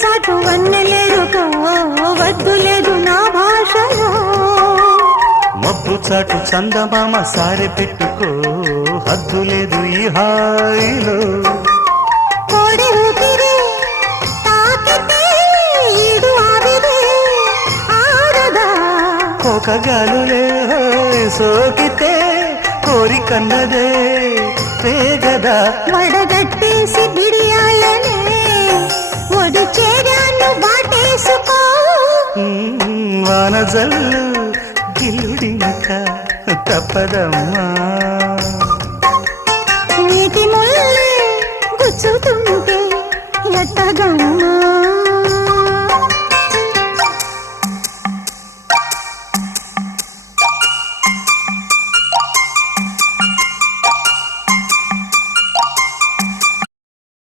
చాటు వన్నెలేరుకో వద్దు లేదు నా భాషలో మబ్బు చాటు చందమామ సారె పెట్టుకో హద్దు లేదు ఈ హాయిలో కోడి ఊపిరి తాకితే ఈడు ఆవిరి ఆరదా కోకగాలులే సోకితే కోరికన్నదే పేగదా వడగట్టేసి బిడియాలనే ఒడి చేరాను వాటేసుకో వానజల్లు గిల్లుడినక తప్పదమ్మా